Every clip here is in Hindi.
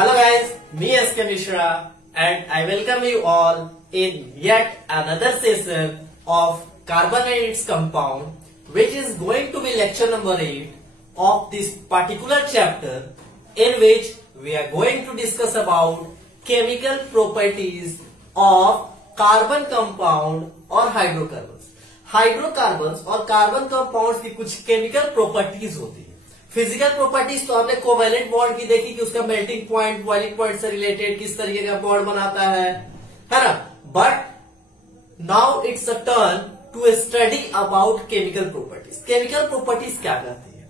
Hello guys, me S.K. Mishra and I welcome you all in yet another session of carbon and its compound, which is going to be lecture number 8 of this particular chapter, in which we are going to discuss about chemical properties of carbon compound और हाइड्रोकार्बन्स और कार्बन कंपाउंड्स की कुछ केमिकल प्रॉपर्टीज होती है। फिजिकल प्रॉपर्टीज तो हमने कोवेलेंट बॉन्ड की देखी कि उसका मेल्टिंग पॉइंट बॉइलिंग पॉइंट से रिलेटेड किस तरीके का बॉन्ड बनाता है ना। But now it's a turn to study about chemical properties. Chemical properties क्या कहती है?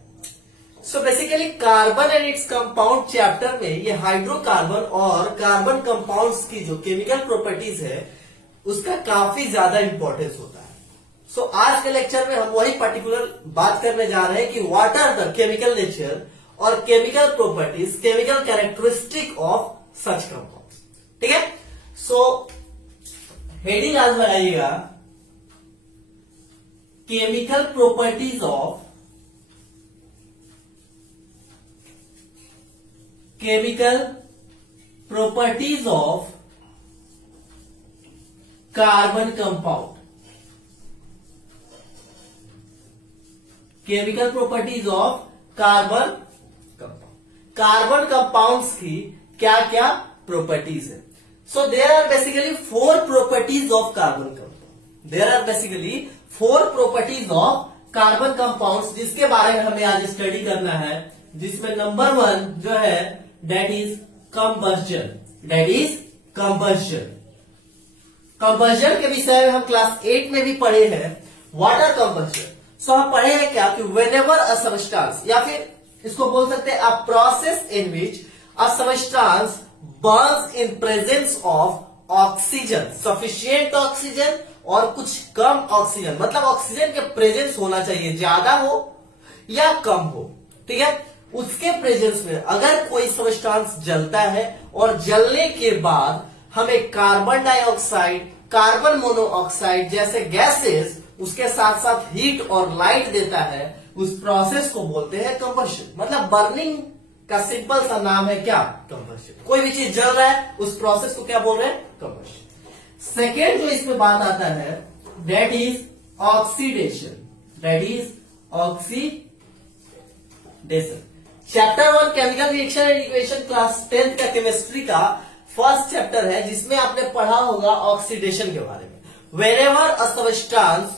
So basically carbon and its compound chapter में ये हाइड्रोकार्बन और कार्बन कंपाउंड्स की जो केमिकल प्रॉपर्टीज है उसका काफी ज्यादा इंपॉर्टेंस होता है। सो आज के लेक्चर में हम वही पर्टिकुलर बात करने जा रहे हैं कि what are the chemical nature और chemical properties, chemical characteristic of such compounds. ठीक है, सो हेडिंग आज लगाइएगा chemical properties of carbon compound. Chemical properties of carbon compound. Carbon compounds की क्या क्या प्रॉपर्टीज है? So there are basically 4 properties of carbon compound. There are basically 4 properties of carbon compounds जिसके बारे में हमें आज स्टडी करना है, जिसमें नंबर 1 जो है दैट इज कंबस्शन। कंबस्शन के विषय में हम क्लास 8 में भी पढ़े हैं। What are combustion? सो हम पढ़े हैं क्या कि व्हेनेवर अ सबस्टेंस, या फिर इसको बोल सकते हैं a process in which a substance Burns in presence of oxygen, sufficient oxygen और कुछ कम ऑक्सीजन, मतलब ऑक्सीजन के प्रेजेंस होना चाहिए, ज्यादा हो या कम हो। ठीक है, उसके प्रेजेंस में अगर कोई सबस्टेंस जलता है और जलने के बाद हमें कार्बन डाइऑक्साइड, कार्बन मोनोऑक्साइड जैसे गैसेस उसके साथ साथ हीट और लाइट देता है, उस प्रोसेस को बोलते हैं कंबस्शन। मतलब बर्निंग का सिंपल सा नाम है क्या? कंबस्शन। कोई भी चीज जल रहा है उस प्रोसेस को क्या बोल रहे हैं? कंबस्शन। सेकेंड जो इसमें बात आता है that is oxidation. Chapter 1 chemical reaction and equation class 10th का केमिस्ट्री का फर्स्ट चैप्टर है, जिसमें आपने पढ़ा होगा ऑक्सीडेशन के बारे में। Whenever a substance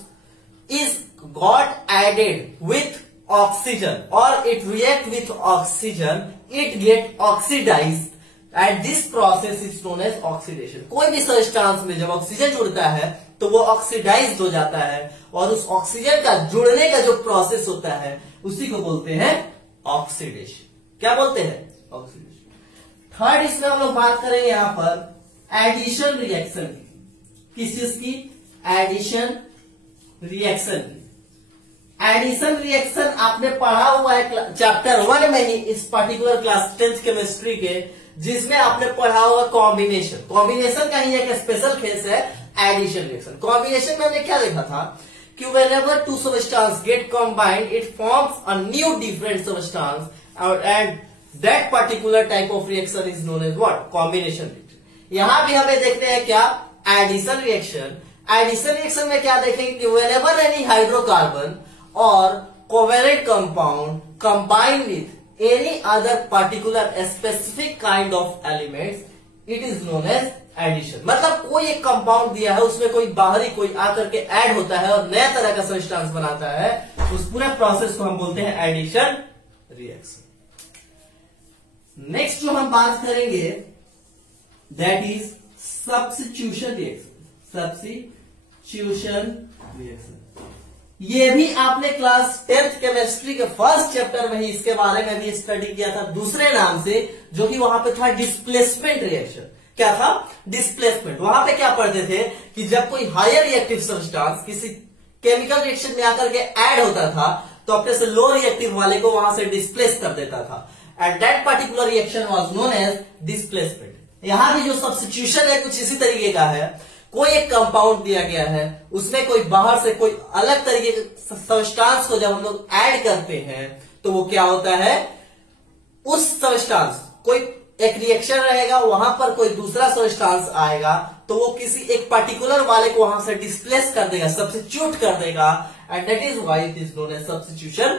is got added with oxygen or it react with oxygen, it get oxidized and this process is known as oxidation। कोई भी substance में जब ऑक्सीजन जुड़ता है तो वो ऑक्सीडाइज्ड हो जाता है और उस ऑक्सीजन का जुड़ने का जो प्रोसेस होता है उसी को बोलते हैं ऑक्सीडेशन। क्या बोलते हैं? ऑक्सीडेशन। थर्ड इसमें हम लोग बात करेंगे यहां पर एडिशन रिएक्शन की। किस चीज की? एडिशन रिएक्शन की। एडिशन रिएक्शन आपने पढ़ा हुआ है चैप्टर 1 में ही, इस पर्टिकुलर क्लास 10th केमिस्ट्री के, जिसमें आपने पढ़ा हुआ कॉम्बिनेशन। कॉम्बिनेशन का ही एक स्पेशल केस है एडिशन रिएक्शन। कॉम्बिनेशन में हमने क्या देखा था कि whenever two substances get combined, it forms a new different substance, and that particular type of reaction is known as what? Combination reaction। यहां भी हमें देखते हैं क्या? Addition reaction. एडिशन रिएक्शन में क्या देखेंगे कि whenever any hydrocarbon or covalent compound combine with any other particular specific kind of elements, it is known as addition. मतलब कोई एक कंपाउंड दिया है, उसमें कोई बाहरी कोई आकर के ऐड होता है और नया तरह का सब्सटेंस बनाता है, उस पूरे प्रोसेस को हम बोलते हैं एडिशन रिएक्शन। नेक्स्ट जो हम बात करेंगे दैट इज सब्स्टिट्यूशन रिएक्शन। ये भी आपने क्लास 10th केमिस्ट्री के फर्स्ट चैप्टर में ही इसके बारे में भी स्टडी किया था दूसरे नाम से, जो कि वहां पे था डिस्प्लेसमेंट रिएक्शन। क्या था? डिस्प्लेसमेंट। वहां पे क्या पढ़ते थे कि जब कोई हायर रिएक्टिव सब्सटेंस किसी केमिकल रिएक्शन में आकर के ऐड होता था तो अपने से लो रिएक्टिव वाले को वहां से डिस्प्लेस कर देता था, and that particular reaction was known as displacement. यहां भी जो सब्स्टिट्यूशन है कुछ इसी तरीके का है। कोई एक कंपाउंड दिया गया है, उसमें कोई बाहर से कोई अलग तरीके के सब्सटेंस को जब हम लोग ऐड करते हैं तो वो क्या होता है? उस सब्सटेंस कोई एक रिएक्शन रहेगा, वहां पर कोई दूसरा सब्सटेंस आएगा तो वो किसी एक पर्टिकुलर वाले को वहां से डिस्प्लेस कर देगा, सब्स्टिट्यूट कर देगा, and that is why it is known as substitution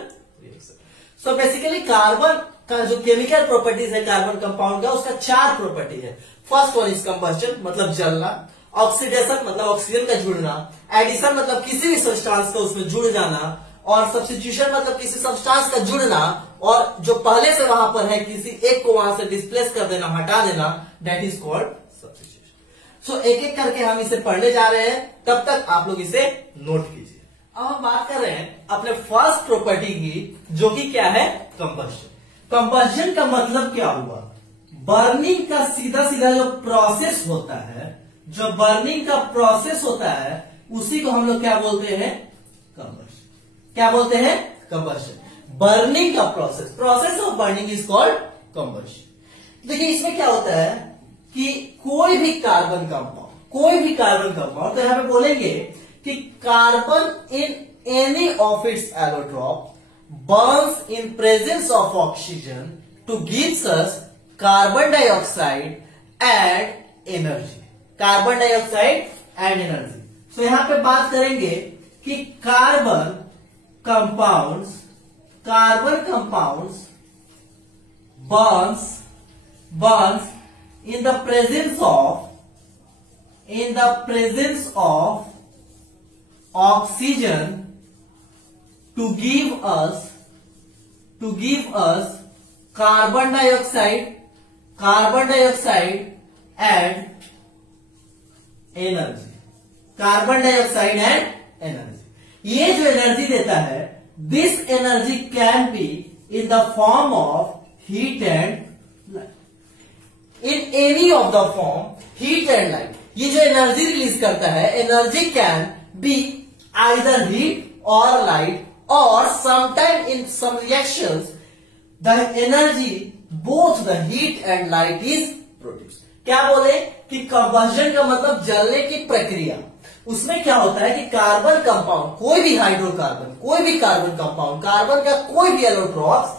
reaction. So basically carbon का जो केमिकल प्रॉपर्टीज है कार्बन कंपाउंड का, उसका 4 प्रॉपर्टी है। फर्स्ट वन इज कंबस्शन मतलब जलना, ऑक्सीडेशन मतलब ऑक्सीजन का जुड़ना, एडिशन मतलब किसी भी सब्सटेंस का उसमें जुड़ जाना, और सब्स्टिट्यूशन मतलब किसी सब्सटेंस का जुड़ना और जो पहले से वहां पर है किसी एक को वहां से डिस्प्लेस कर देना, हटा देना, दैट इज कॉल्ड सब्स्टिट्यूशन। सो एक एक करके हम इसे पढ़ने जा रहे हैं, तब तक आप लोग इसे नोट कीजिए। अब हम बात कर रहे हैं अपने फर्स्ट प्रॉपर्टी की, जो कि क्या है, कंबस्शन। कंबस्शन का मतलब क्या हुआ? बर्निंग का सीधा सीधा जो प्रोसेस होता है, जो बर्निंग का प्रोसेस होता है, उसी को हम लोग क्या बोलते हैं, कंबस्शन। क्या बोलते हैं, कंबस्शन। बर्निंग का process of burning is called combustion. देखिए इसमें क्या होता है कि कोई भी कार्बन कंपाउंड, तो यहां पे बोलेंगे कि carbon in any of its allotrope burns in presence of oxygen to gives us carbon dioxide and energy. Carbon dioxide and energy. So यहां पे बात करेंगे कि carbon compounds burns in the presence of oxygen to give us carbon dioxide and energy. Carbon dioxide and energy. ये जो एनर्जी देता है, this energy can be in the form of heat and light, in any of the form heat and light. ये जो एनर्जी रिलीज करता है, energy can be either heat और light, or sometime in some reactions the energy both the heat and light is produced। क्या बोले कि कंबस्शन का मतलब जलने की प्रक्रिया। उसमें क्या होता है कि कार्बन कंपाउंड, कोई भी हाइड्रोकार्बन, कोई भी कार्बन कंपाउंड, कार्बन का कोई भी एलोट्रॉप्स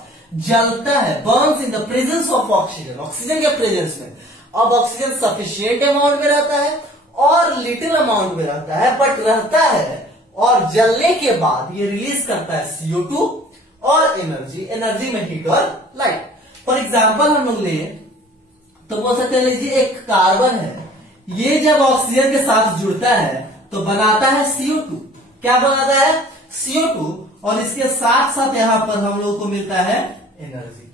जलता है, Burns in the presence of oxygen, oxygen के प्रेजेंस में। अब ऑक्सीजन सफिशिएंट अमाउंट में रहता है और लिटिल अमाउंट में रहता है, बट रहता है, और जलने के बाद ये रिलीज करता है CO2 और एनर्जी में हीट और लाइट। फॉर एग्जांपल हम लोग ले तो बोल सकते हैं, लीजिए एक कार्बन है, ये जब ऑक्सीजन के साथ जुड़ता है तो बनाता है CO2। क्या बनाता है, CO2, और इसके साथ साथ यहां पर हम लोगों को मिलता है एनर्जी।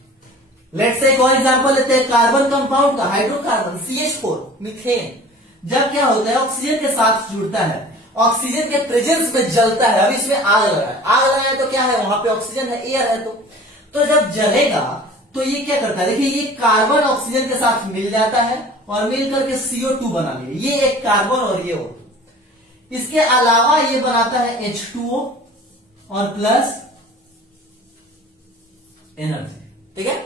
लेट्स से एक और एग्जांपल लेते हैं कार्बन कंपाउंड का, हाइड्रोकार्बन CH4 मीथेन। जब क्या होता है, ऑक्सीजन के साथ जुड़ता है, ऑक्सीजन के प्रेजेंस में जलता है। अब इसमें आग लगाए तो क्या है, वहां पे ऑक्सीजन है, एयर है, तो जब जलेगा तो ये क्या करता है, देखिए ये कार्बन ऑक्सीजन के साथ मिल जाता है और मिल करके CO2 बना लिया, ये एक कार्बन और ये O2। इसके अलावा ये बनाता है H2O और प्लस एनर्जी। ठीक है,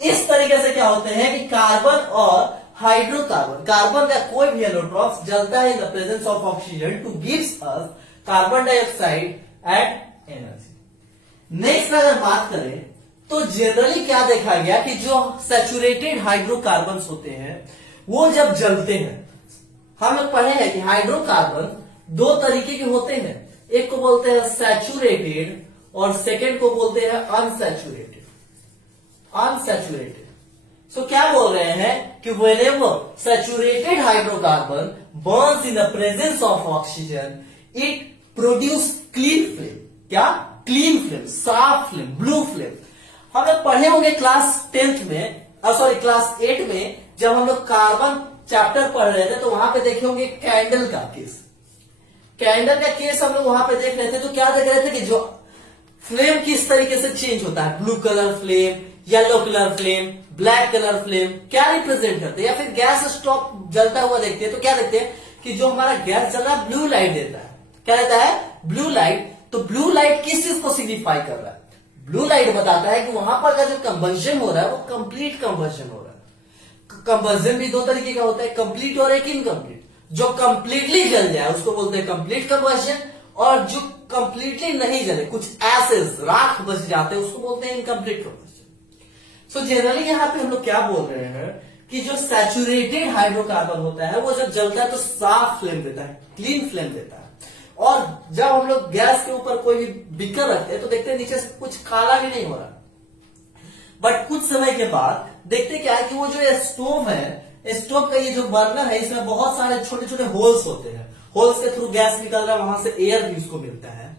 इस तरीके से क्या होते हैं कि कार्बन और हाइड्रोकार्बन, कार्बन का कोई भी एलोट्रॉप्स जलता है इन the presence of oxygen two gives us carbon dioxide and energy. Next अगर बात करें तो जनरली क्या देखा गया कि जो सैचुरेटेड हाइड्रोकार्बन होते हैं वो जब जलते हैं, हम लोग पढ़े हैं कि हाइड्रोकार्बन 2 तरीके के होते हैं, एक को बोलते हैं सैचुरेटेड और सेकेंड को बोलते हैं अनसैचुरेटेड। सो क्या बोल रहे हैं कि whenever saturated hydrocarbon burns in the presence of oxygen, it produce clean flame। क्या, क्लीन फ्लेम, साफ फ्लेम, ब्लू फ्लेम। हम लोग पढ़े होंगे क्लास 10th में, क्लास 8 में, जब हम लोग कार्बन चैप्टर पढ़ रहे थे तो वहां पे देखे होंगे कैंडल का केस। कैंडल का केस हम लोग वहां पे देख रहे थे, तो क्या देख रहे थे कि जो फ्लेम किस तरीके से चेंज होता है, blue colour flame, yellow colour flame, black colour flame, क्या रिप्रेजेंट करते हैं। या फिर गैस स्टॉप जलता हुआ देखते हैं तो क्या देखते हैं कि जो हमारा गैस जल रहा है ब्लू लाइट देता है। क्या देता है, ब्लू लाइट। तो ब्लू लाइट किस चीज को सिग्निफाई कर रहा है, ब्लू लाइट बताता है कि वहां पर का जो कंबशन हो रहा है वो कंप्लीट कंबशन हो रहा है। कंबशन भी 2 तरीके का होता है, कंप्लीट और एक इनकम्प्लीट। जो कंप्लीटली जल जाए उसको बोलते हैं कंप्लीट कंबशन, और जो कंप्लीटली नहीं जले, कुछ एसेस, राख बच जाते हैं, उसको बोलते हैं इनकम्प्लीट कंबशन। तो जनरली यहाँ पे हम लोग क्या बोल रहे हैं कि जो सैचुरेटेड हाइड्रोकार्बन होता है वो जब जलता है तो साफ फ्लेम देता है, क्लीन फ्लेम देता है। और जब हम लोग गैस के ऊपर कोई भी बीकर रखते हैं तो देखते हैं नीचे से कुछ काला भी नहीं हो रहा, बट कुछ समय के बाद देखते क्या है कि वो जो स्टोव है, स्टोव का ये जो बर्नर है इसमें बहुत सारे छोटे छोटे होल्स होते हैं, होल्स के थ्रू गैस निकल रहा है, वहां से एयर भी उसको मिलता है।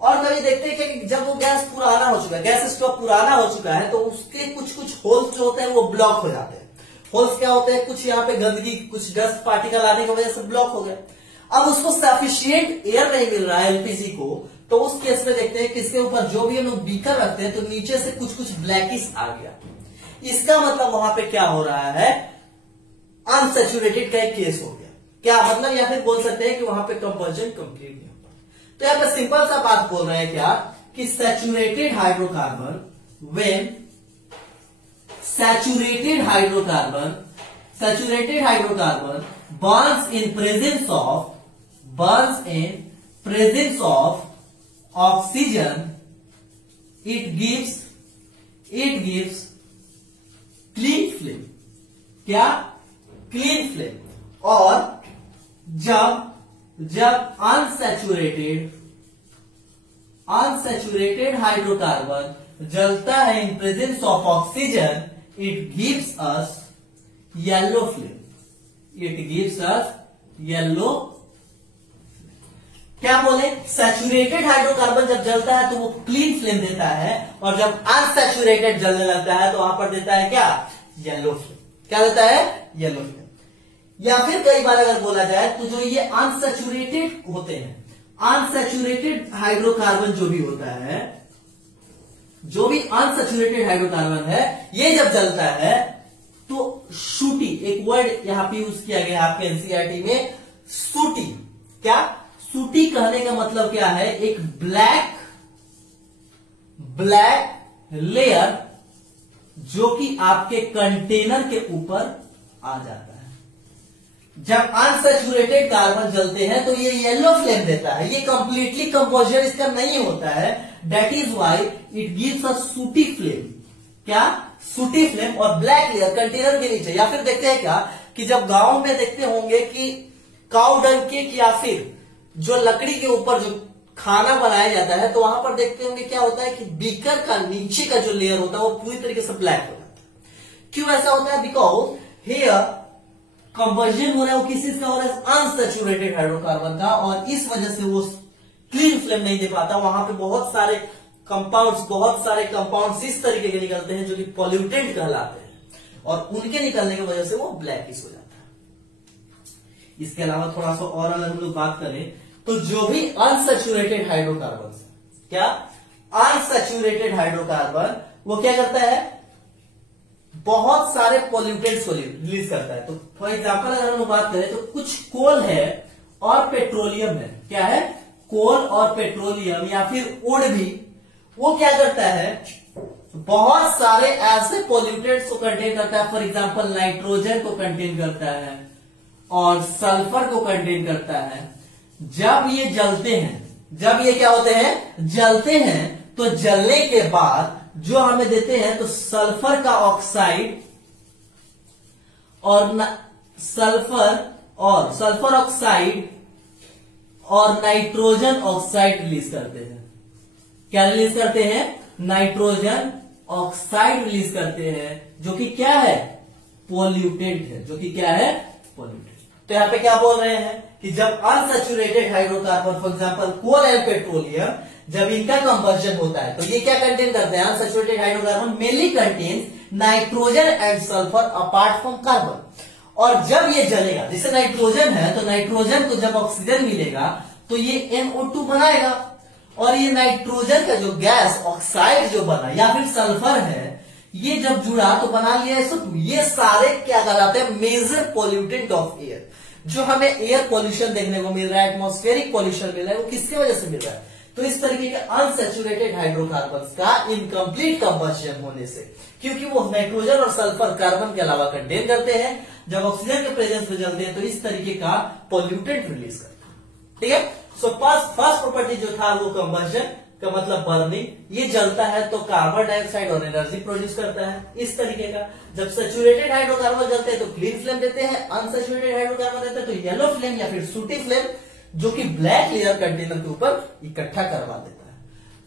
और कभी देखते हैं कि जब वो गैस पुराना हो चुका है, गैस स्टोव पुराना हो चुका है, तो उसके कुछ कुछ होल्स जो होते हैं वो ब्लॉक हो जाते हैं। होल्स क्या होते हैं, कुछ यहाँ पे गंदगी, कुछ डस्ट पार्टिकल आने की वजह से ब्लॉक हो गया। अब उसको सफिशिएंट एयर नहीं मिल रहा है एलपीजी को, तो उस केस में देखते हैं कि इसके ऊपर जो भी हम लोग बीकर रखते हैं तो नीचे से कुछ कुछ ब्लैकिश आ गया। इसका मतलब वहां पे क्या हो रहा है, अनसैचुरेटेड का एक केस हो गया। क्या मतलब, या फिर बोल सकते हैं कि वहां पे कंबशन कंप्लीट नहीं होता। तो यहां पे सिंपल सा बात बोल रहे हैं क्या कि saturated hydrocarbon, when saturated hydrocarbon burns in presence of oxygen, it gives clean flame। क्या? Clean flame. और जब अनसैचुरेटेड हाइड्रोकार्बन जलता है in presence of oxygen, it gives us yellow flame. क्या बोले, सैचुरेटेड हाइड्रोकार्बन जब जलता है तो वो क्लीन फ्लेम देता है, और जब अनसैचुरेटेड जलने लगता है तो वहां पर देता है क्या, येलो फ्लेम। क्या देता है, येलो फ्लेम। या फिर कई बार अगर बोला जाए तो जो ये अनसैचुरेटेड होते हैं, अनसैचुरेटेड हाइड्रोकार्बन जो भी होता है, जो भी अनसैचुरेटेड हाइड्रोकार्बन है, ये जब जलता है तो शूटी, एक वर्ड यहां पे यूज किया गया आपके एनसीईआरटी में, सूटी। क्या? सूटी कहने का मतलब क्या है, एक ब्लैक लेयर जो कि आपके कंटेनर के ऊपर आ जाता है। जब अनसैचुरेटेड कार्बन जलते हैं तो ये येलो फ्लेम देता है, ये कंप्लीटली कंपोजिशन इसका नहीं होता है। That is why it gives a सूटी फ्लेम। क्या? सूटी फ्लेम। और ब्लैक लेयर कंटेनर के नीचे। या फिर देखते हैं क्या कि जब गांव में देखते होंगे कि काऊ डंग केक या फिर जो लकड़ी के ऊपर जो खाना बनाया जाता है, तो वहां पर देखते होंगे क्या होता है कि बीकर का नीचे का जो लेयर होता है वो पूरी तरीके से ब्लैक हो जाता है। क्यों ऐसा होता है? बिकॉज हियर कंवर्जन हो रहा है वो किस चीज का हो रहा है, अनसैचुरेटेड हाइड्रोकार्बन का, और इस वजह से वो क्लीन फ्लेम नहीं दे पाता। वहां पे बहुत सारे कंपाउंड्स इस तरीके के निकलते हैं जो कि पॉल्यूटेंट कहलाते हैं, और उनके निकलने की वजह से वो ब्लैकिश हो जाता है। इसके अलावा थोड़ा सा और अगर हम लोग बात करें तो जो भी अनसैचुरेटेड हाइड्रोकार्बन, क्या अनसैचुरेटेड हाइड्रोकार्बन वो क्या करता है, बहुत सारे पॉल्यूटेंट्स को रिलीज करता है। तो फॉर एग्जांपल अगर हम लोग बात करें तो कुछ कोल है और पेट्रोलियम है। क्या है? कोल और पेट्रोलियम या फिर वुड भी, वो क्या करता है, बहुत सारे ऐसे पॉल्यूटेंट्स को कंटेन करता है। फॉर एग्जांपल नाइट्रोजन को कंटेन करता है और सल्फर को कंटेन करता है। जब ये जलते हैं, जब ये क्या होते हैं, जलते हैं, तो जलने के बाद जो हमें देते हैं तो सल्फर का ऑक्साइड और सल्फर ऑक्साइड और नाइट्रोजन ऑक्साइड रिलीज करते हैं। क्या रिलीज करते हैं? नाइट्रोजन ऑक्साइड रिलीज करते हैं, जो कि क्या है, पॉल्यूटेंट है, जो कि क्या है, पॉल्यूटेंट। तो यहां पे क्या बोल रहे हैं कि जब unsaturated hydrocarbon for example coal and petroleum, जब इनका कंबशन होता है तो ये क्या कंटेन करते हैं, unsaturated hydrocarbon mainly contains nitrogen and sulphur apart from carbon. और जब ये जलेगा, जैसे नाइट्रोजन है तो नाइट्रोजन को जब ऑक्सीजन मिलेगा तो ये NO2 बनाएगा, और ये नाइट्रोजन का जो गैस ऑक्साइड जो बना या फिर सल्फर है, ये जब जुड़ा तो बना लिया SO2। ये सारे क्या कहलाते हैं, मेजर पॉल्यूटेंट ऑफ एयर। जो हमें एयर पॉल्यूशन देखने को मिल रहा है, एटमॉस्फेरिक पॉल्यूशन मिल रहा है, वो किसकी वजह से मिल रहा है, तो इस तरीके के अनसैचुरेटेड हाइड्रोकार्बन्स का इनकम्प्लीट कंबशन होने से, क्योंकि वो नाइट्रोजन और सल्फर कार्बन के अलावा कंटेन करते हैं। जब ऑक्सीजन के प्रेजेंस में जलते हैं तो इस तरीके का पॉल्यूटेंट रिलीज करते हैं। ठीक है। सो फर्स्ट प्रॉपर्टी जो था वो कंबशन का मतलब बर्निंग, ये जलता है तो कार्बन डाइऑक्साइड और एनर्जी प्रोड्यूस करता है, इस तरीके का। जब सैचुरेटेड हाइड्रोकार्बन जलते हैं तो क्लीन फ्लेम देते हैं, अनसैचुरेटेड हाइड्रोकार्बन देते हैं तो येलो फ्लेम या फिर सूटी फ्लेम, जो कि ब्लैक लेयर कंटेनर के ऊपर इकट्ठा करवा देता है।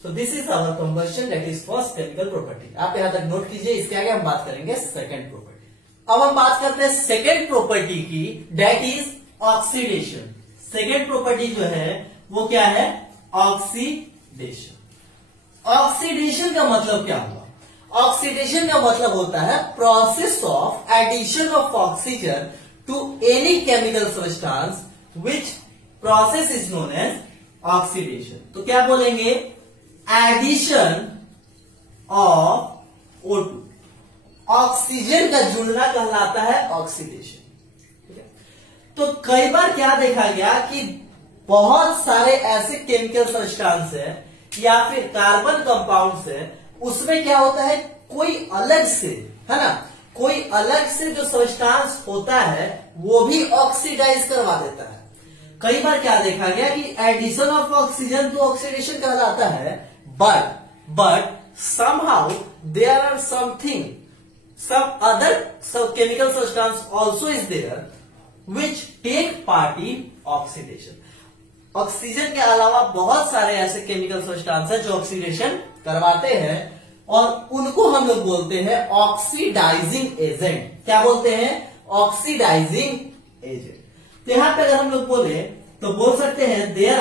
So this is our combustion, that is first chemical property. आप यहां तक नोट कीजिए, इसके आगे हम बात करेंगे सेकेंड प्रॉपर्टी। अब हम बात करते हैं सेकेंड प्रॉपर्टी की, that is oxidation. Second property जो है वो क्या है? ऑक्सीडेशन। ऑक्सीडेशन का मतलब क्या हुआ? ऑक्सीडेशन का मतलब होता है process of addition of oxygen to any chemical substance, which process is known as oxidation. तो क्या बोलेंगे? एडिशन ऑफ O2, ऑक्सीजन का जुड़ना कहलाता है ऑक्सीडेशन। तो कई बार क्या देखा गया कि बहुत सारे ऐसे केमिकल सब्सटेंस है या फिर कार्बन कंपाउंड्स है, उसमें क्या होता है, कोई अलग से, है ना, कोई अलग से जो सब्सटेंस होता है वो भी ऑक्सीडाइज करवा देता है। कई बार क्या देखा गया कि एडिशन ऑफ ऑक्सीजन तो ऑक्सीडेशन कहलाता है, but somehow there are some other chemical substance also is there which take part in oxidation. Oxygen के अलावा बहुत सारे ऐसे केमिकल सब्सटेंस हैं जो ऑक्सीडेशन करवाते हैं और उनको हम लोग बोलते हैं ऑक्सीडाइजिंग एजेंट। क्या बोलते हैं? Oxidizing agent. तो यहां पे अगर हम लोग बोले तो बोल सकते हैं there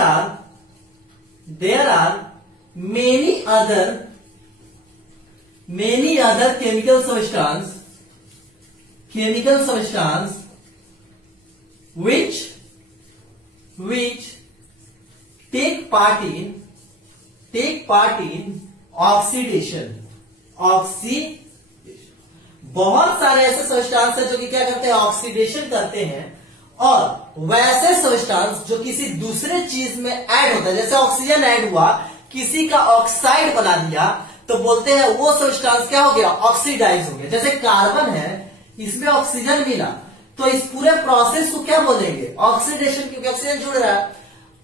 are many other chemical substance which take part in oxidation। बहुत सारे ऐसे सब्सटेंस है जो कि क्या करते हैं? ऑक्सीडेशन करते हैं। और वैसे सब्सटेंस जो किसी दूसरे चीज में ऐड होता है, जैसे ऑक्सीजन ऐड हुआ, किसी का ऑक्साइड बना दिया, तो बोलते हैं वो सब्सटेंस क्या हो गया? ऑक्सीडाइज हो गया। जैसे कार्बन है, इसमें ऑक्सीजन मिला, तो इस पूरे प्रोसेस को क्या बोलेंगे? ऑक्सीडेशन, क्योंकि ऑक्सीजन जुड़ रहा है।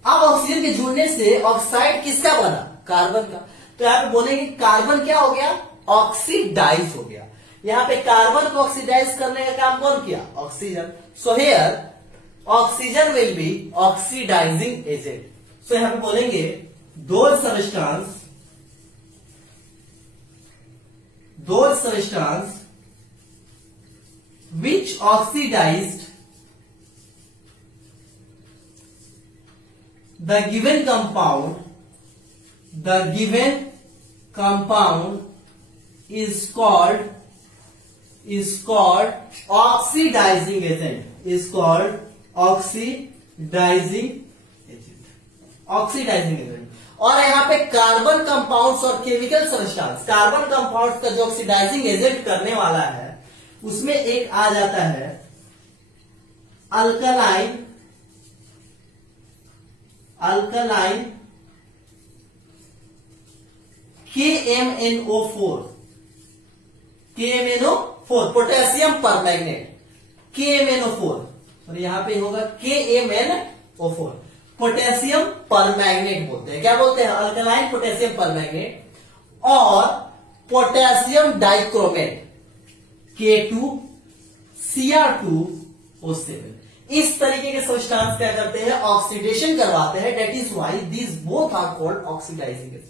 अब ऑक्सीजन के जुड़ने से ऑक्साइड किसका बना? कार्बन का। तो यहां पे बोलेंगे कार्बन क्या हो गया? ऑक्सीडाइज हो गया। यहां पे कार्बन को ऑक्सीडाइज करने का काम कौन किया? Oxygen. So here oxygen will be oxidising agent. So यहां पे बोलेंगे those substance which oxidized the given compound is called oxidizing agent, oxidizing agent. और यहाँ पे कार्बन कंपाउंड्स और केमिकल सब्सटेंस, कार्बन कंपाउंड्स का जो ऑक्सीडाइजिंग एजेंट करने वाला है उसमें एक आ जाता है alkaline KMnO4, potassium permanganate, KMnO4, और यहां पे होगा KMnO4, पोटेशियम परमैंगनेट बोलते हैं। क्या बोलते हैं? Alkaline potassium permanganate. और पोटेशियम डाइक्रोमेट K2Cr2O7। इस तरीके के सब्सटेंस क्या करते हैं? ऑक्सीडेशन करवाते हैं। That is why these both are called oxidizing agent.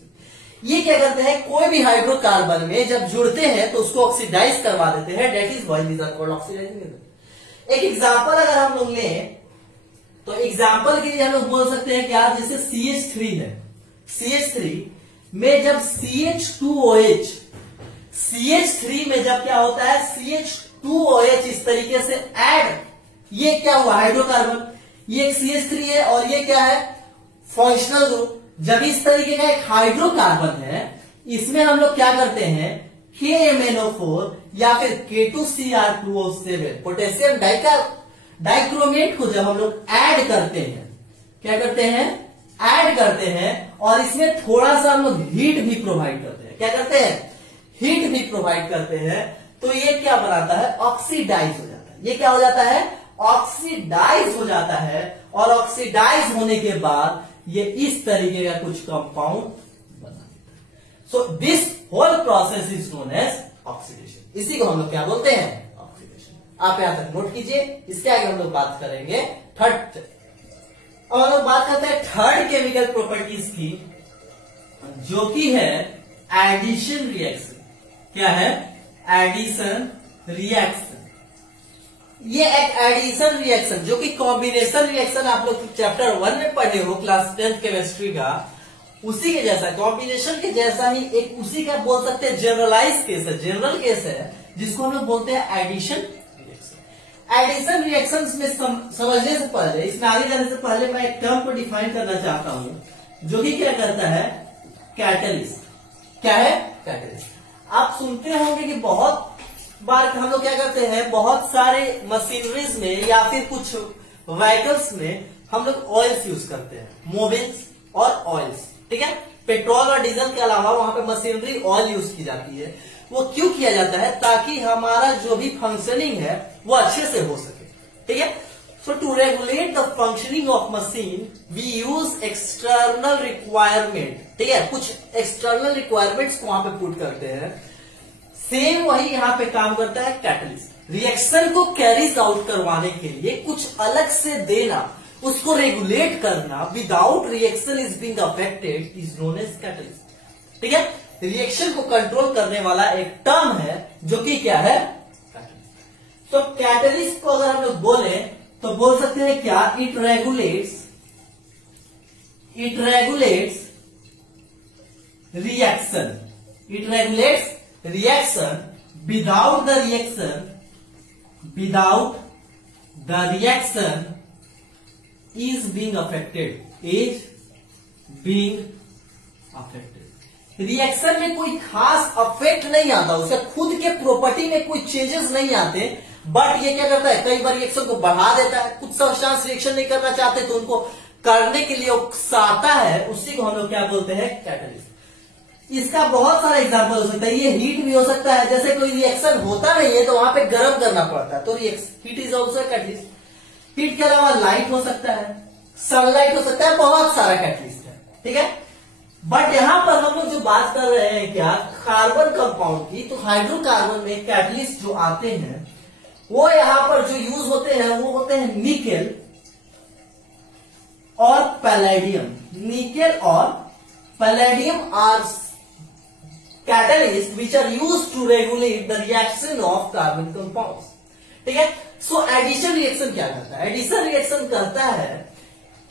ये क्या करते हैं? कोई भी हाइड्रोकार्बन में जब जुड़ते हैं तो उसको ऑक्सीडाइज करवा देते हैं। That is why these are called oxidizing agent. एक एग्जांपल अगर हम लोग लें तो एग्जाम्पल के लिए हम लोग बोल सकते हैं क्या? जैसे CH3 है, CH3 में जब CH3 में जब क्या होता है? CH2OH इस तरीके से ऐड, ये क्या हुआ? हाइड्रोकार्बन। ये एक CH3 है और ये क्या है? Functional group. जब इस तरीके का एक हाइड्रोकार्बन है, इसमें हम लोग क्या करते हैं? KMnO4 या फिर K2Cr2O7 पोटेशियम डाइक्रोमेट को जब हम लोग ऐड करते हैं, क्या करते हैं? ऐड करते हैं और इसमें थोड़ा सा हम लोग हीट भी प्रोवाइड करते हैं। क्या करते हैं? हीट भी प्रोवाइड करते हैं। तो ये क्या बनाता है? ऑक्सीडाइज हो जाता है। ये क्या हो जाता है? ऑक्सीडाइज हो जाता है। और ऑक्सीडाइज होने के बाद ये इस तरीके का कुछ कंपाउंड बन so this whole process is known as oxidation. इसी को हम लोग क्या बोलते हैं? ऑक्सीडेशन। आप यहां तक नोट कीजिए। इसके आगे हम लोग बात करेंगे थर्ड। और हम लोग बात करते हैं थर्ड केमिकल प्रॉपर्टीज की, जो कि है एडिशन रिएक्शन। क्या है? Addition reaction. ये एक एडिशन रिएक्शन जो कि कॉम्बिनेशन रिएक्शन आप लोग चैप्टर 1 में पढ़े हो क्लास 10th केमिस्ट्री का, उसी के जैसा, कॉम्बिनेशन के जैसा ही एक उसी का बोल सकते हैं जनरलाइज केस है, जनरल केस है, जिसको हम लोग बोलते हैं एडिशन रिएक्शन। एडिशन रिएक्शन में समझने से पहले, इसमें आगे जाने से पहले मैं एक टर्म को डिफाइन करना चाहता हूं, जो कि क्या करता है? कैटलिस्ट। क्या है? कैटलिस्ट। आप सुनते होंगे कि बहुत बार हम लोग क्या करते हैं, बहुत सारे मशीनरीज में या फिर कुछ व्हीकल्स में हम लोग ऑयल्स यूज करते हैं, मोबिल्स और ऑयल्स। ठीक है, पेट्रोल और डीजल के अलावा वहां पे मशीनरी ऑयल यूज की जाती है। वो क्यों किया जाता है? ताकि हमारा जो भी फंक्शनिंग है वो अच्छे से हो सके। ठीक है, so to regulate the functioning of machine we use external requirement. ठीक है, कुछ एक्सटर्नल रिक्वायरमेंट्स को वहां पे पुट करते हैं। सेम वही यहां पे काम करता है कैटलिस्ट। रिएक्शन को कैरीज आउट करवाने के लिए कुछ अलग से देना, उसको रेगुलेट करना without reaction is being affected is known as catalyst. ठीक है, रिएक्शन को कंट्रोल करने वाला एक टर्म है जो कि क्या है? कैटलिस्ट। तो कैटलिस्ट को अगर हम लोग बोले तो बोल सकते हैं क्या? It regulates reaction. It regulates reaction without the reaction is being affected reaction में कोई खास अफेक्ट नहीं आता, उसे खुद के प्रॉपर्टी में कोई चेंजेस नहीं आते, बट ये क्या करता है? कई बार रिएक्शन को बढ़ा देता है। कुछ सब्सटेंस रिएक्शन नहीं करना चाहते तो उनको करने के लिए उकसाता है, उसी को हम लोग क्या बोलते हैं? कैटलिस्ट। इसका बहुत सारा एग्जांपल हो सकता है। ये हीट भी हो सकता है, जैसे कोई रिएक्शन होता नहीं है तो वहां पे गर्म करना पड़ता है, तो heat is also catalyst. Heat के अलावा लाइट हो सकता है, सनलाइट हो सकता है, बहुत सारा कैटलिस्ट है। ठीक है, बट यहां पर हम लोग जो बात कर रहे हैं क्या? कार्बन कंपाउंड की। तो हाइड्रोकार्बन में कैटलिस्ट जो आते हैं वो यहां पर जो यूज होते हैं वो होते हैं निकेल और पैलेडियम। निकेल और palladium are catalysts which are used to regulate the reaction of carbon compounds। ठीक है, सो एडिशन रिएक्शन क्या करता है? एडिशन रिएक्शन करता है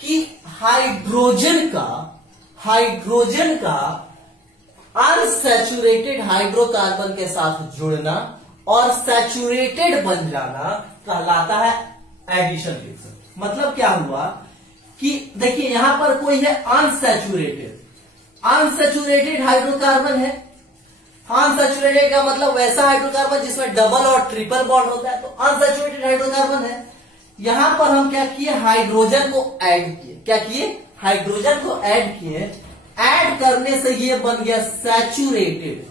कि हाइड्रोजन का अनसैचुरेटेड हाइड्रोकार्बन के साथ जुड़ना और सैचुरेटेड बन जाना कहलाता है एडिशन रिएक्शन। मतलब क्या हुआ कि देखिए यहां पर कोई है अनसैचुरेटेड हाइड्रोकार्बन है। अनसैचुरेटेड का मतलब वैसा हाइड्रोकार्बन जिसमें डबल और ट्रिपल बॉन्ड होता है, तो अनसैचुरेटेड हाइड्रोकार्बन है। यहां पर हम क्या किए? हाइड्रोजन को ऐड किए। क्या किए? हाइड्रोजन को ऐड किए। ऐड करने से ये बन गया सैचुरेटेड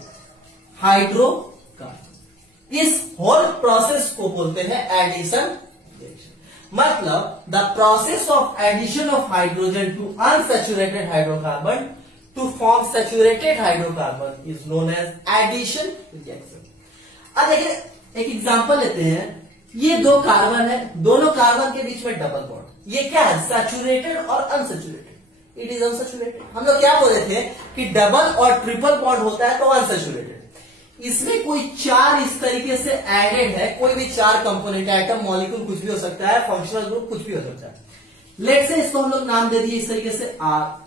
हाइड्रोकार्बन। इस होल प्रोसेस को बोलते हैं एडिशन रिएक्शन। मतलब the process of addition of hydrogen to unsaturated hydrocarbon to form saturated hydrocarbon is known as addition reaction। अब देखिए एक एग्जांपल लेते हैं। ये दो कार्बन है, दोनों कार्बन के बीच में डबल बॉन्ड। ये क्या है? सैचुरेटेड और अनसैचुरेटेड। It is unsaturated. हम लोग क्या बोल रहे थे कि डबल और ट्रिपल बॉन्ड होता है तो अनसैचुरेटेड। इसमें कोई चार इस तरीके से एडेड है, कोई भी चार कंपोनेंट, एटम, मॉलिक्यूल कुछ भी हो सकता है, फंक्शनल ग्रुप कुछ भी हो सकता है। लेट से इसको हम लोग नाम दे दिए इस तरीके से आर।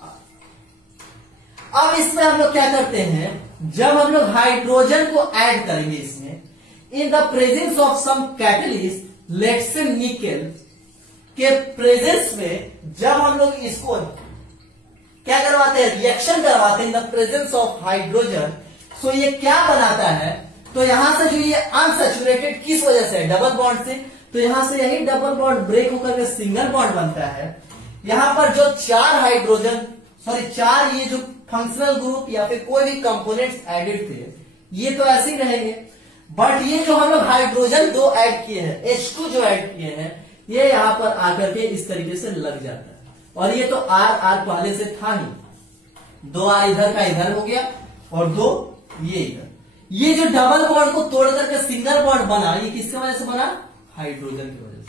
अब इसमें हम लोग क्या करते हैं? जब हम लोग हाइड्रोजन को ऐड करेंगे इसमें, in the presence of some catalyst let's say nickel के प्रेजेंस में, जब हम लोग इसको क्या करवाते हैं? रिएक्शन करवाते हैं in the presence of hydrogen. So ये क्या बनाता है? तो यहां से जो ये अनसैचुरेटेड किस वजह से? डबल बॉन्ड से। तो यहां से यही डबल बॉन्ड ब्रेक होकर के सिंगल बॉन्ड बनता है। यहां पर जो चार ये जो फंक्शनल ग्रुप या फिर कोई भी कंपोनेंट्स एडेड थे, ये तो ऐसे ही रहेंगे, बट ये जो हम लोग हाइड्रोजन दो ऐड किए हैं, H2 जो ऐड किए हैं, ये यहां पर आकर के इस तरीके से लग जाता है। और ये तो आर पहले से था ही, दो आर इधर का इधर हो गया, और 2 ये इधर। ये जो डबल बॉन्ड को तोड़ करके सिंगल बॉन्ड बना, ये किसकी वजह से बना? हाइड्रोजन की वजह से।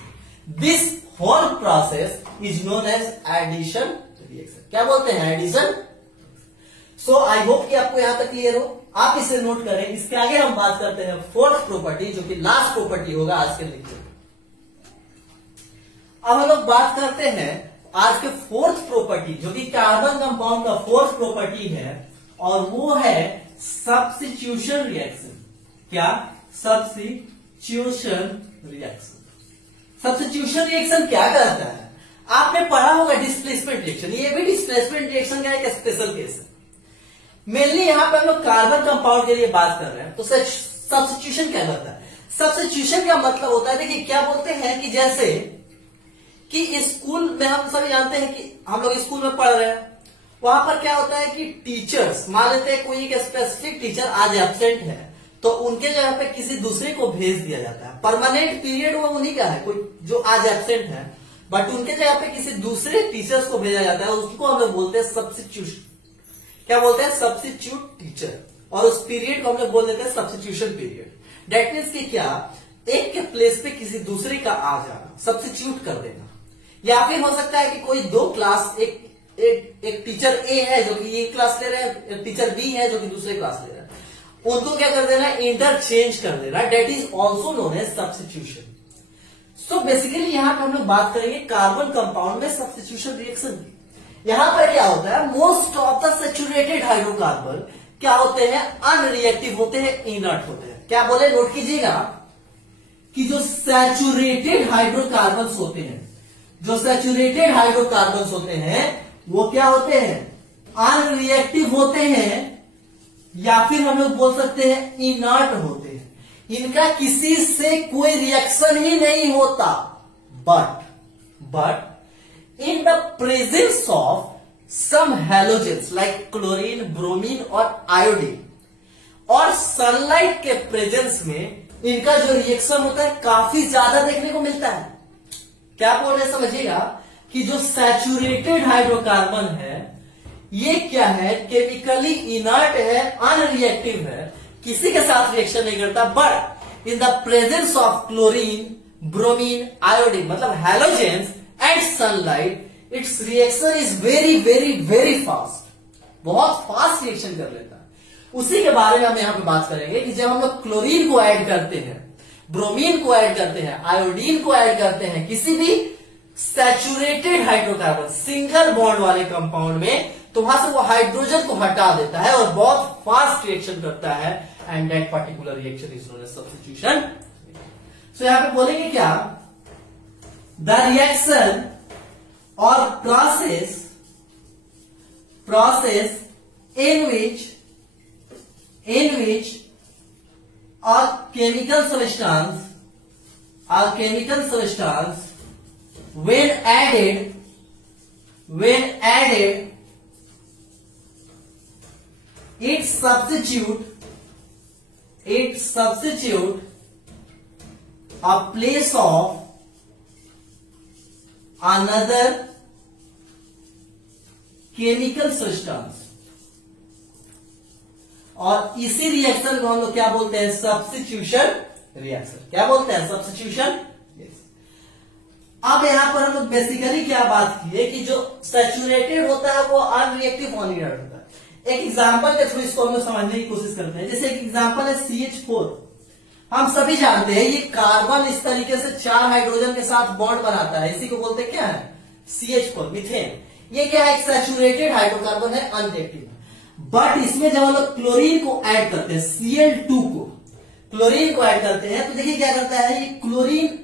This whole process is known as addition reaction. क्या बोलते हैं? एडिशन। सो आई होप कि आपको यहां तक क्लियर हो। आप इसे नोट करें। इसके आगे हम बात करते हैं फोर्थ प्रॉपर्टी, जो कि लास्ट प्रॉपर्टी होगा आज के लेक्चर में। अब हम लोग बात करते हैं आज के फोर्थ प्रॉपर्टी, जो कि कार्बन कंपाउंड का फोर्थ प्रॉपर्टी है, और वो है सब्स्टिट्यूशन रिएक्शन। क्या? Substitution reaction. सब्स्टिट्यूशन रिएक्शन क्या करता है? आपने पढ़ा होगा डिस्प्लेसमेंट रिएक्शन। ये भी डिस्प्लेसमेंट रिएक्शन का एक स्पेशल केस है। मेनली यहां पर हम लोग कार्बन कंपाउंड के लिए बात कर रहे हैं। तो सब्स्टिट्यूशन क्या करता है? सब्स्टिट्यूशन का मतलब होता है, देखिए क्या बोलते हैं कि जैसे कि स्कूल में हम सभी जानते हैं कि हम लोग स्कूल में पढ़ रहे हैं, वहां पर क्या होता है कि टीचर्स, मान लेते हैं कोई एक स्पेसिफिक टीचर आज एब्सेंट है, तो उनके जगह पे किसी दूसरे को भेज दिया जाता है। परमानेंट पीरियड वो उन्हीं का है, कोई जो आज एब्सेंट है, बट उनके जगह पे किसी दूसरे टीचर्स को भेजा जाता है। उसको हम लोग बोलते हैं सब्स्टिट्यूशन। क्या बोलते हैं? Substitute teacher. और उस पीरियड को हम लोग बोल देते हैं सब्स्टिट्यूशन पीरियड। डेट मीन्स कि क्या? एक के प्लेस पे किसी दूसरे का आ जाना, सब्स्टिट्यूट कर देना। या फिर हो सकता है कि कोई दो क्लास, एक टीचर ए है जो कि एक क्लास ले रहे हैं, टीचर बी है जो कि दूसरे क्लास ले रहे हैं, उनको क्या कर देना? इंटरचेंज कर देना। That is also known as substitution. So basically यहां पर हम लोग बात करेंगे कार्बन कंपाउंड में सब्स्टिट्यूशन रिएक्शन की। यहां पर क्या होता है? Most of the saturated hydrocarbon क्या होते हैं? अनरिएक्टिव होते हैं, इनर्ट होते हैं। क्या बोले? नोट कीजिएगा कि जो सैचुरेटेड हाइड्रोकार्बन होते हैं, जो सैचुरेटेड हाइड्रोकार्बन होते हैं, वो क्या होते हैं? अनरिएक्टिव होते हैं, या फिर हम लोग बोल सकते हैं इनर्ट होते हैं। इनका किसी से कोई रिएक्शन ही नहीं होता। But in the presence of some halogens like chlorine, bromine और iodine, और सनलाइट के प्रेजेंस में इनका जो रिएक्शन होता है काफी ज्यादा देखने को मिलता है। क्या बोल रहे हैं? समझिएगा कि जो सैचुरेटेड हाइड्रोकार्बन है, ये क्या है? केमिकली इनर्ट है, अनरिएक्टिव है, किसी के साथ रिएक्शन नहीं करता। But in the presence of chlorine, bromine, iodine, मतलब halogens and sunlight, it's reaction is very very very fast. बहुत फास्ट रिएक्शन कर लेता है। उसी के बारे में हम यहां पे बात करेंगे कि जब हम लोग क्लोरीन को ऐड करते हैं, ब्रोमीन को ऐड करते हैं, आयोडीन को ऐड करते हैं किसी भी सैचुरेटेड हाइड्रोकार्बन सिंगल बॉन्ड वाले कंपाउंड में, तो वहां से वो हाइड्रोजन को हटा देता है और बहुत फास्ट रिएक्शन करता है। And that particular reaction is known as substitution. So यहां पे बोलेंगे क्या? The reaction or process in which a chemical substance when added it substitute a place of another chemical substance, और इसी रिएक्शन को हम लोग क्या बोलते हैं? Substitution reaction. क्या बोलते हैं? सब्स्टिट्यूशन। अब यहां पर हम लोग बेसिकली क्या बात की है कि जो सैचुरेटेड होता है वो अनरिएक्टिव पॉलीमर होता है। एक एग्जांपल के थ्रू इसको हम लोग समझने की कोशिश करते हैं। जैसे एक एग्जांपल है CH4। हम सभी जानते हैं ये कार्बन इस तरीके से 4 हाइड्रोजन के साथ बॉन्ड बनाता है, इसी को बोलते हैं क्या है? CH4, methane. ये क्या है? एक सैचुरेटेड हाइड्रोकार्बन है, अनरिएक्टिव। बट इसमें जब हम लोग क्लोरीन को ऐड करते हैं, Cl2 को क्लोरीन को ऐड करते हैं, तो देखिए क्या करता है? ये क्लोरीन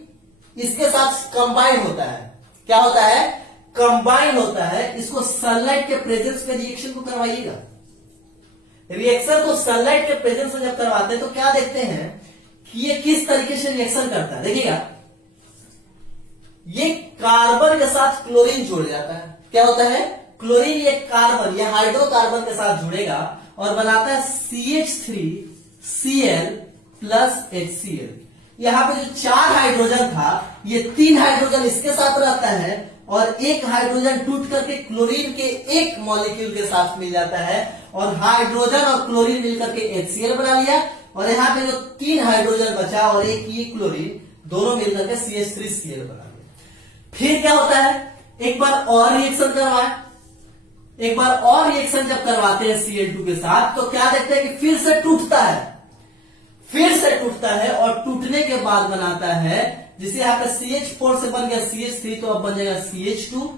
इसके साथ कंबाइन होता है। क्या होता है? कंबाइन होता है। इसको सनलाइट के प्रेजेंस में रिएक्शन को करवाइएगा। रिएक्शन को सनलाइट के प्रेजेंस में जब करवाते हैं तो क्या देखते हैं कि ये किस तरीके से रिएक्शन करता है। देखिएगा, ये कार्बन के साथ क्लोरीन जुड़ जाता है। क्या होता है? क्लोरीन ये कार्बन, ये हाइड्रोकार्बन के साथ जुड़ेगा और बनाता है CH3Cl plus HCl। यहाँ पे जो 4 हाइड्रोजन था, ये 3 हाइड्रोजन इसके साथ रहता है और एक हाइड्रोजन टूट करके क्लोरीन के एक मॉलिक्यूल के साथ मिल जाता है और हाइड्रोजन और क्लोरीन मिलकर के HCl बना लिया। और यहाँ पे जो 3 हाइड्रोजन बचा और एक ये क्लोरीन, दोनों मिलकर के CH3Cl बना लिया। फिर क्या होता है, एक बार और रिएक्शन करवाए, एक बार और रिएक्शन जब करवाते हैं Cl2 के साथ, तो क्या देखते हैं कि फिर से टूटता है, फिर से टूटता है और टूटने के बाद बनाता है, जिसे यहाँ पे CH4 से बन गया CH3, तो अब बन जाएगा CH2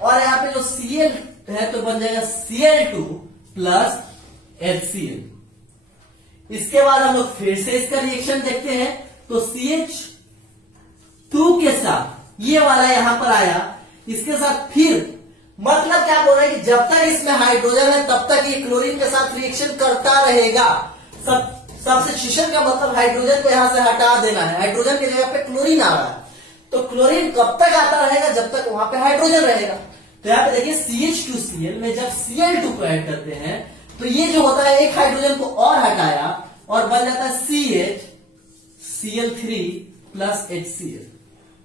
और यहाँ पे जो Cl है तो बन जाएगा Cl2 प्लस HCl। इसके बाद हम लोग फिर से इसका रिएक्शन देखते हैं, तो CH2 के साथ ये वाला यहां पर आया, इसके साथ फिर, मतलब क्या बोल रहे हैं कि जब तक इसमें हाइड्रोजन है तब तक ये क्लोरीन के साथ रिएक्शन करता रहेगा। सब्स्टिट्यूशन का मतलब हाइड्रोजन को यहां से हटा देना है, हाइड्रोजन की जगह पे क्लोरीन आ रहा है, तो क्लोरीन कब तक आता रहेगा, जब तक वहां पे हाइड्रोजन रहेगा। तो यहाँ पे देखिए CH2Cl में जब Cl2 को ऐड करते हैं तो ये जो होता है, एक हाइड्रोजन को और हटाया और बन जाता है CH Cl3 प्लस HCl।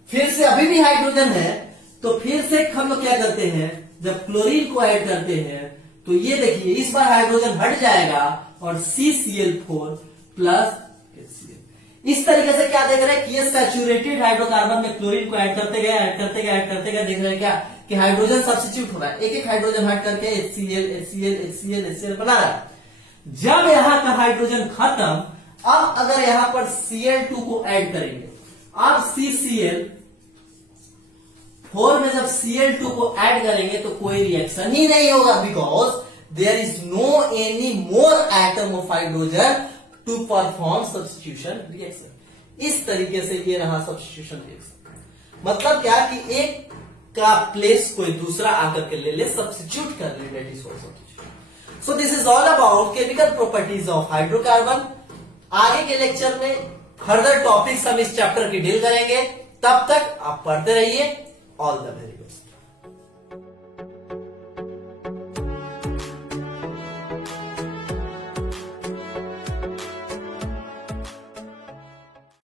फिर से अभी भी हाइड्रोजन है, तो फिर से हम लोग क्या करते हैं, जब क्लोरीन को ऐड करते हैं तो ये देखिए इस बार हाइड्रोजन हट जाएगा और CCl4 प्लस HCl। इस तरीके से क्या देख रहे हैं कि ये सैचुरेटेड हाइड्रोकार्बन में क्लोरीन को ऐड करते गए, ऐड करते गए, ऐड करते गए, देख रहे हैं क्या कि हाइड्रोजन सब्स्टिट्यूट हो रहा है, एक एक हाइड्रोजन हट करके HCl बना रहा है। जब यहाँ का हाइड्रोजन खत्म, अब अगर यहां पर Cl2 को ऐड करेंगे, अब CCl4 में जब Cl2 को ऐड करेंगे तो कोई रिएक्शन ही नहीं होगा, because there is no any more atom of hydrogen to perform substitution reaction. इस तरीके से ये रहा सब्स्टिट्यूशन रिएक्शन। मतलब क्या कि एक का प्लेस कोई दूसरा आकर के ले ले, सब्स्टिट्यूट कर ले, that is called substitution. So this is all about chemical properties of hydrocarbon. आगे के लेक्चर में फर्दर टॉपिक्स हम इस चैप्टर की डील करेंगे, तब तक आप पढ़ते रहिए। All the very best.